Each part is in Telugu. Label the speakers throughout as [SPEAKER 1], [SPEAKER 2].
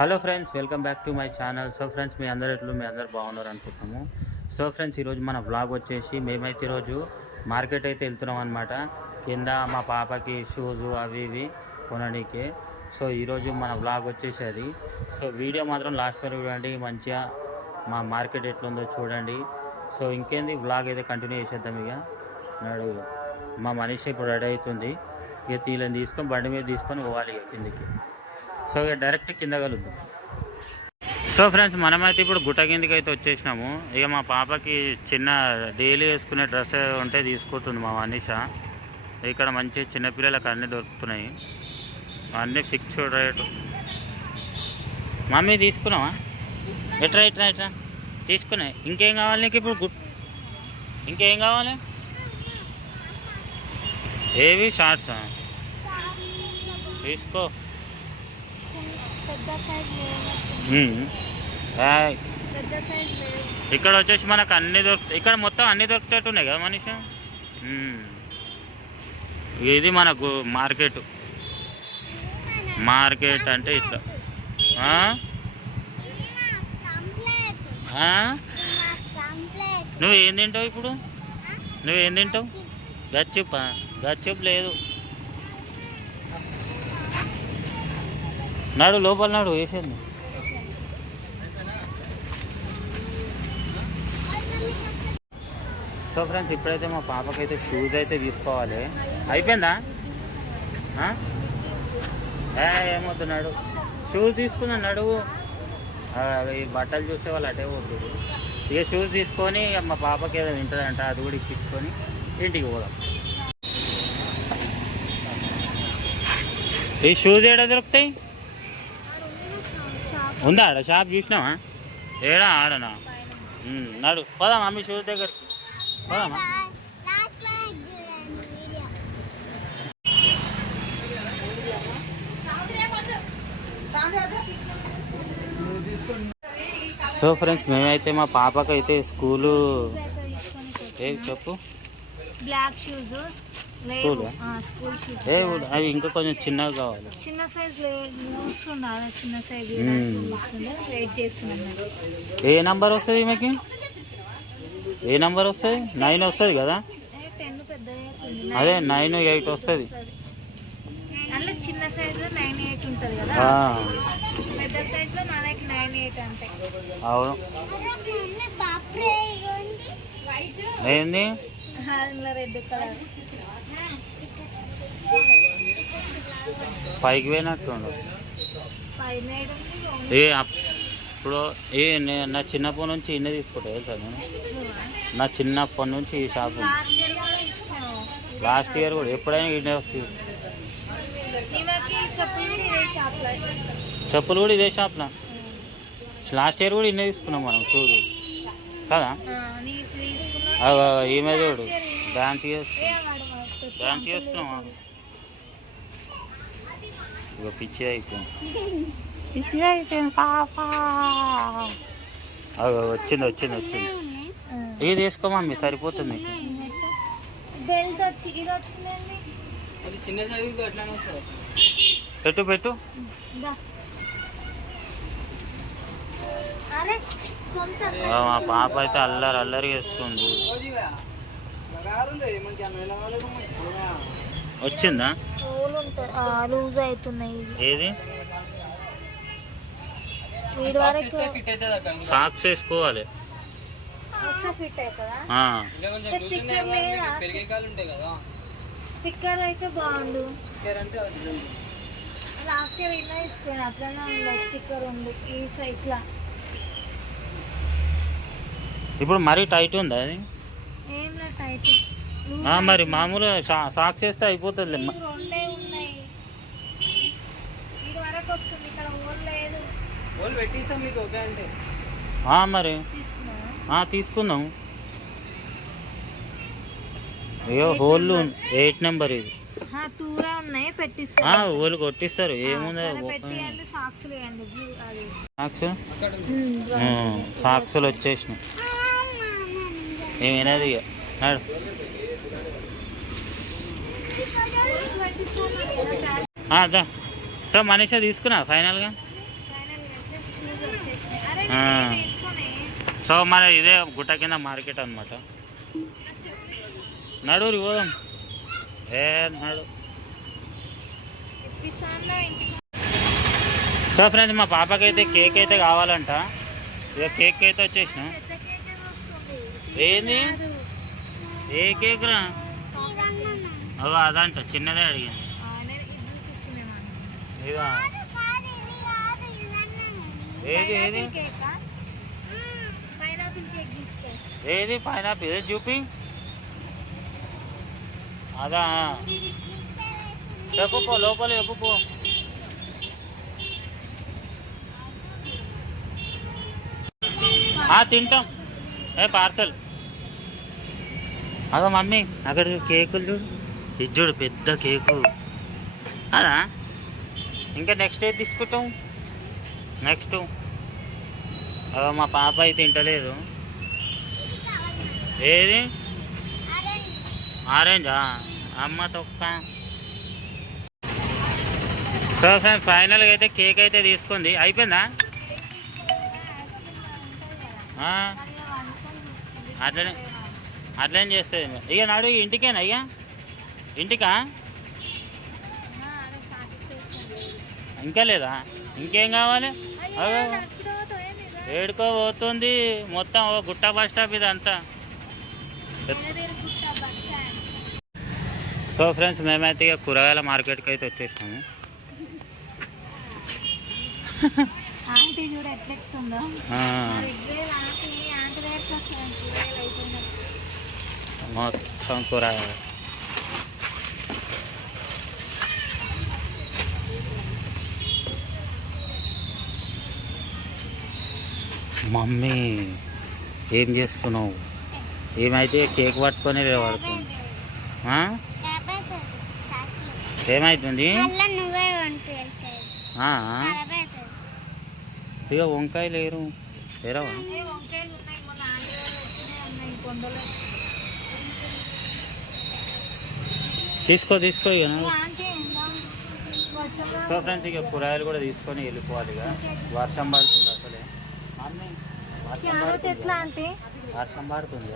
[SPEAKER 1] Hello friends welcome back to my channel. So friends మీ అందరు ఎట్లు మీ అందరు బాగున్నారు అనుకుంటున్నాము. సో ఫ్రెండ్స్ ఈరోజు మన వ్లాగ్ వచ్చేసి మేమైతే ఈరోజు మార్కెట్ అయితే వెళ్తున్నాం అనమాట కింద మా పాపకి షూస్ అవి ఇవి కొనడానికి సో ఈరోజు మన వ్లాగ్ వచ్చేసి అది. సో వీడియో మాత్రం లాస్ట్ వరకు చూడండి మంచిగా మా మార్కెట్ ఎట్లుందో చూడండి. సో ఇంకేంది వ్లాగ్ అయితే కంటిన్యూ చేసేద్దాం ఇక. నాడు మా మనిషి ఇప్పుడు రెడీ అవుతుంది. ఇక తీలని తీసుకొని బండి మీద తీసుకొని పోవాలి ఇక కిందికి. సో ఇక డైరెక్ట్ కింద కలుద్దాం. సో ఫ్రెండ్స్ మనమైతే ఇప్పుడు గుట్ట కిందికి అయితే వచ్చేసినాము. ఇక మా పాపకి చిన్న డైలీ వేసుకునే డ్రెస్ ఉంటే తీసుకుంటుంది మా మనీష ఇక్కడ మంచి చిన్నపిల్లలకు అన్నీ దొరుకుతున్నాయి. అన్నీ ఫిక్స్డ్ రేటు మమ్మీ తీసుకున్నావా? ఎట్రా ఎట్రా ఎట్రా? తీసుకున్నా ఇంకేం కావాలి నీకు ఇప్పుడు? గుట్ ఇంకేం కావాలి? ఏవి? షార్ట్సా తీసుకో
[SPEAKER 2] పెద్ద సైజ్ లేదు
[SPEAKER 1] ఉమ్. ఏయ్,
[SPEAKER 2] పెద్ద సైజ్ లేదు
[SPEAKER 1] ఇక్కడ వచ్చేసి మనకు అన్ని దొరుకుతాయి ఇక్కడ మొత్తం అన్ని ఉన్నాయి కదా మనిషి. ఇది మనకు మార్కెట్. మార్కెట్ అంటే ఇట్లా? నువ్వు ఏం తింటావు ఇప్పుడు? నువ్వు ఏం తింటావు? గచ్చుప్పా గచ్చుప్ లేదు. నాడు లోపల నాడు వేసేది సో ఫ్రెండ్స్ ఇప్పుడైతే మా పాపకైతే షూస్ అయితే తీసుకోవాలి. అయిపోయిందా? ఏమవుతున్నాడు? షూస్ తీసుకున్నాను నడువు. ఈ బట్టలు చూస్తే వాళ్ళు అటే పోతుంది ఇక షూస్ తీసుకొని మా పాపకి ఏదో వింటుందంట అది కూడా ఇప్పించుకొని ఇంటికి పోదాం. ఈ షూస్ ఏడా దొరుకుతాయి? ఉందా ఆడ? షాప్ చూసినావా? ఏడా ఆడనా? నడు. పోదాం మమ్మీ షూస్ దగ్గరికి? పోదామా? సో ఫ్రెండ్స్ మేమైతే మా పాపకైతే స్కూలు ఏ చెప్పు?
[SPEAKER 2] బ్లాక్ షూస్
[SPEAKER 1] ఆ?
[SPEAKER 2] School shoes.
[SPEAKER 1] ఏ అవి ఇంకా కొంచెం చిన్నగా కావాలి.
[SPEAKER 2] చిన్న సైజ్ చూస్తుండాలి చిన్న సైజ్. వెయిట్ చేస్తున్నాను.
[SPEAKER 1] ఏ నంబర్ వస్తుంది ఈమెకి? ఏ నంబర్ వస్తుంది? నైన్ వస్తుంది కదా? అదే నైన్ ఎయిట్ వస్తుంది.
[SPEAKER 2] చిన్న సైజు నైన్ ఎయిట్ ఉంటుంది కదా?
[SPEAKER 1] ఆ,
[SPEAKER 2] పెద్ద సైజ్లో మనకి నైన్ ఎయిట్ అంటే
[SPEAKER 1] అవును. ఏంది?
[SPEAKER 2] రెడ్ కలర్
[SPEAKER 1] పైకి పోయినట్టుండు ఏ అప్- ఇప్పుడు ఏ నా చిన్నప్పటి నుంచి ఇన్నే తీసుకుంటా తెలుసా నేను? నా చిన్నప్పటి నుంచి ఈ షాప్ ఉంది.
[SPEAKER 2] లాస్ట్ ఇయర్ కూడా
[SPEAKER 1] ఎప్పుడైనా ఇన్నే వస్తుంది
[SPEAKER 2] చెప్పులు కూడా ఇదే
[SPEAKER 1] షాప్లా? షాప్లో లాస్ట్ ఇయర్ కూడా ఇన్నే తీసుకున్నాం మనం షూస్ కదా? ఈమె చూడు. డాన్స్ చేస్తు డాన్స్ చేస్తున్నాం ఇక పిచ్చి అయిపోయింది. పిచ్చి అయిపోయింది పాపా అగో వచ్చింది వచ్చింది వచ్చింది. ఇది తీసుకో మమ్మీ సరిపోతుంది.
[SPEAKER 2] బెల్ట్ వచ్చి ఇది వచ్చిందండి.
[SPEAKER 1] పెట్టు పెట్టు. మా పాప అయితే అల్లరి అల్లరి చేస్తుంది. వచ్చిందా?
[SPEAKER 2] లూజ్ అవుతున్నాయి
[SPEAKER 1] ఏది? సాక్స్ వేసుకోవాలి.
[SPEAKER 2] స్టిక్కర్ అయితే బాగుండు. లాస్ట్ ఇయర్ ఇలా తీసుకుని అట్లనే ఉంది స్టిక్కర్ ఉంది ఈ సైడ్ లా.
[SPEAKER 1] ఇప్పుడు మరీ టైట్ ఉందా అది? మరి మామూలుగా సా- సాక్స్ వేస్తే అయిపోతుంది మరి. తీసుకుందాం. అయ్యో హోల్ ఎయిట్ నెంబర్ ఇది. హోల్ కొట్టిస్తారు. ఏముంది? సాక్స్లు వచ్చేసినాయి. ఏమైనది ఇక. నాడు సో మనీషా తీసుకున్నా ఫైనల్గా? సో మన ఇదే గుట్ట కింద మార్కెట్ అనమాట నడువురి పోదాం. ఏ నడు. సో ఫ్రెండ్స్ మా పాపకైతే కేక్ అయితే కావాలంట. ఇక కేక్ అయితే వచ్చేసినాం. ఏంది?
[SPEAKER 2] కాదు.
[SPEAKER 1] ఏ కేక్ రా?
[SPEAKER 2] చాక్లెట్.
[SPEAKER 1] అగో అదంట చిన్నదే అడిగింది.
[SPEAKER 2] ఆ, నేను ఇది చూపిస్తున్నాను
[SPEAKER 1] ఇదా? ఏది ఏది?
[SPEAKER 2] కేక్? పైనాపిల్ కేక్ తీసుకో
[SPEAKER 1] ఏది పైనాపిల్ ఏది చూపి? అదా? చెప్పు పో లోపల చెప్పు పో. ఆ, తింటాం. ఏ పార్సల్. అదో మమ్మీ అక్కడ కేకులు చూడు. ఇది చూడు పెద్ద కేకు. అదా? ఇంకా నెక్స్ట్ ఏది తీసుకుంటాం? నెక్స్ట్ అదో మా పాప అయితే తింటలేదు. ఏది? ఆరెంజా? అమ్మ తొక్క సో ఫ్రెండ్ ఫైనల్గా అయితే కేక్ అయితే తీసుకుంది. అయిపోయిందా? అట్లనే అట్లనే చేస్తుంది. ఇక నాడు ఇంటికేనా ఇక? ఇంటికా? ఇంకా లేదా? ఇంకేం కావాలి? ఏడుకో పోతుంది. మొత్తం ఓ గుట్ట బస్ స్టాప్ ఇదంతా. సో ఫ్రెండ్స్ మేమైతే ఇక కూరగాయల మార్కెట్కి అయితే వచ్చేసాము మొత్తం కూర మమ్మీ ఏం చేస్తున్నావు? ఏమైతే కేక్ పట్టుకొని పడుతుంది ఏమైతుంది? ఆ, ఇక వంకాయ లేరు లేరవా తీసుకో తీసుకో ఇక. సో ఫ్రెండ్స్ ఇక కూరగాయలు కూడా తీసుకొని వెళ్ళిపోవాలి ఇక. వర్షం పడుతుంది అసలే. వర్షం పడుతుంది.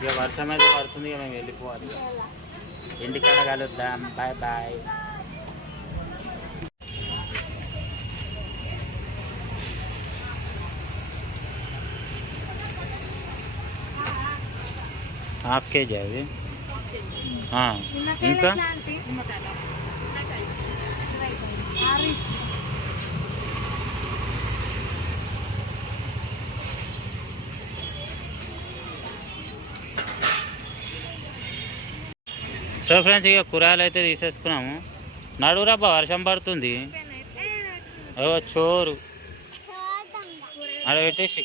[SPEAKER 2] ఇక
[SPEAKER 1] వర్షం అయితే పడుతుంది ఇక మేము వెళ్ళిపోవాలి. ఇంటికాడ కలుద్దాం. Bye bye. హాఫ్ కేజీ అది ఇంకా. సో ఫ్రెండ్స్ ఇక కూరగాయలు అయితే తీసేసుకున్నాము. నడువురాబ్బా వర్షం పడుతుంది. చోరు. అక్కడ పెట్టేసి.